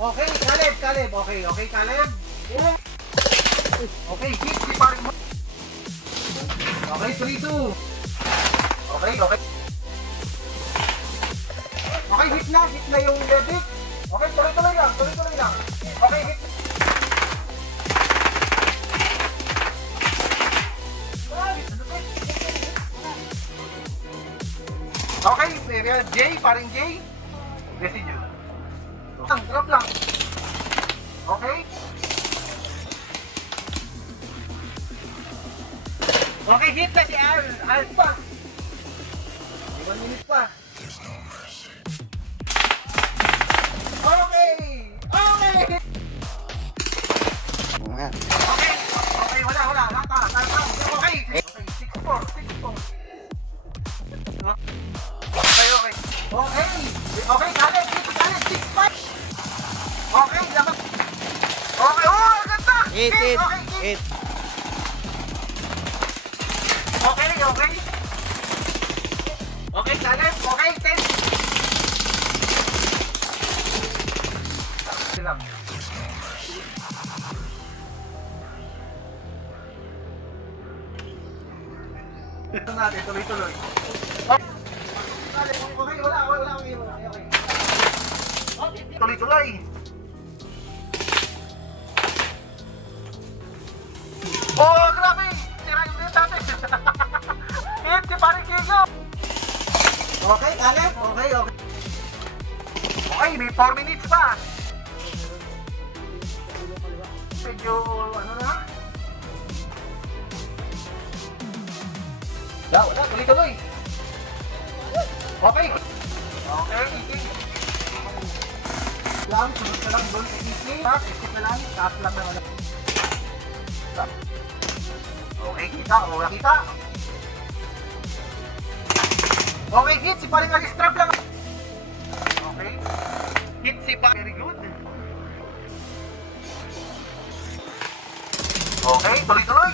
Okay, Caleb. Okay, Caleb. Okay, hit si paring mo. Okay, 3-2. Okay. Okay, hit na yung medic. Okay, tuloy-tuloy lang. Okay, hit. Okay, Jay, paring Jay. Residue. Drop lang. Okay. Okay, hit na si Alpha. 1 minute pa. Okay. Okay, wala. Lata. Okay. 6-4. Okay, Caleb, 6-5. Okay, dapat. Okay, ang ganda. Hit. Okay. Okay, Caleb. Okay, 10. Silang. Ito natin, tuloy-tuloy. Okay, wala. Okay. Tuloy-tuloy. Oh, grabe! Sira yung dito natin. Hit si paring Kigo. Okay, Caleb. Okay. Okay, may 4 minutes pa. Medyo, ano na? Wala. Tuloy-tuloy. Okay. Easy. Sunod ka lang doon. Easy. Skip na lang. Taas lang naman. Okay, kita. Okay, hit si paring Alistrap lang. Okay. Hit si paring. Very good. Okay, tuloy-tuloy.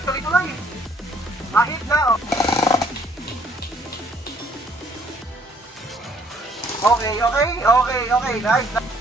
Hit na. Okay. Nice.